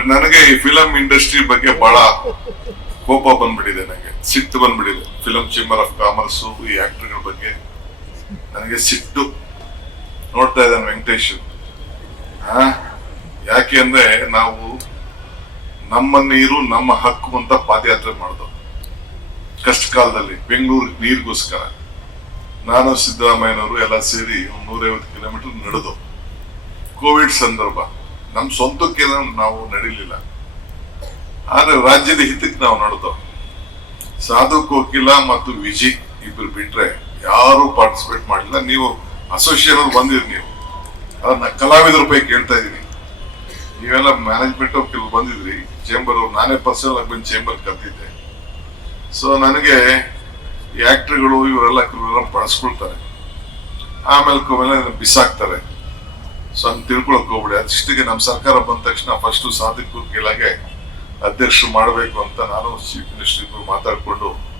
But ನನಗೆ ಈ film industry ಬಗ್ಗೆ ಬಹಳ ಕೋಪ ಬಂದ್ಬಿಟ್ಟಿದೆ, ನನಗೆ ಸಿಟ್ಟು ಬಂದ್ಬಿಟ್ಟಿದೆ. ಫಿಲಂ ಚೇಂಬರ್ ಆಫ್ ಕಾಮರ್ಸ್ ಈ ಆಕ್ಟರ್ಗಳ ಬಗ್ಗೆ ನನಗೆ ಸಿಟ್ಟು. ನೋಡ್ತಾ ಇದ್ದಾನೆ ವೆಂಕಟೇಶ್. ಯಾಕೆ ಅಂದ್ರೆ ನಾವು ನಮ್ಮ ನೀರು ನಮ್ಮ ಹಕ್ಕು ಅಂತ ಪಾದಯಾತ್ರೆ ಮಾಡ್ದೋ ಕಷ್ಟ ಕಾಲದಲ್ಲಿ ಬೆಂಗಳೂರು ನೀರಿಗೋಸ್ಕರ. ನಾನು ಸಿದ್ದರಾಮಯ್ಯನವರು ಎಲ್ಲ ಸೇರಿ 150 ಕಿಲೋಮೀಟರ್ ನಡೆದು. ಕೋವಿಡ್ ಸಂದರ್ಭ, ನಮ್ ಸ್ವಂತಕ್ಕೆ ನಾವು ನಡೀಲಿಲ್ಲ, ಆದ್ರೆ ರಾಜ್ಯದ ಹಿತಕ್ಕೆ ನಾವು ನಡೆದೋ. ಸಾಧು ಕೋಕಿಲ ಮತ್ತು ವಿಜಿ ಇಬ್ರು ಬಿಟ್ರೆ ಯಾರು ಪಾರ್ಟಿಸಿಪೇಟ್ ಮಾಡಿಲ್ಲ. ನೀವು ಅಸೋಸಿಯೇಷನ್ ಬಂದಿರಿ, ನೀವು ಅದನ್ನ ಕಲಾವಿದರ ರೂಪಾಯಿ ಕೇಳ್ತಾ ಇದೀನಿ. ನೀವೆಲ್ಲ ಮ್ಯಾನೇಜ್ಮೆಂಟ್ ಅವ್ರು ಕೆಲವು ಬಂದಿದ್ರಿ, ಚೇಂಬರ್ ಅವ್ರು, ನಾನೇ ಪರ್ಸನಲ್ ಆಗಿ ಬಂದು ಚೇಂಬರ್ ಕರ್ತಿದ್ದೆ. ಸೊ ನನಗೆ ಈ ಆಕ್ಟರ್ಗಳು ಇವರೆಲ್ಲ ಬಳಸ್ಕೊಳ್ತಾರೆ, ಆಮೇಲೆ ಬಿಸಾಕ್ತಾರೆ. ಸೊ ಹಂಗೆ ತಿಳ್ಕೊಳಕ್ ಹೋಗ್ಬಿಡಿ. ಅದಿಷ್ಟಿಗೆ ನಮ್ಮ ಸರ್ಕಾರ ಬಂದ ತಕ್ಷಣ ಫಸ್ಟ್ ಸಾಧು ಕೋಕಿಲಾಗೆ ಅಧ್ಯಕ್ಷರು ಮಾಡಬೇಕು ಅಂತ ನಾನು ಚೀಫ್ ಮಿನಿಸ್ಟರ್ ಮಾತಾಡ್ಕೊಂಡು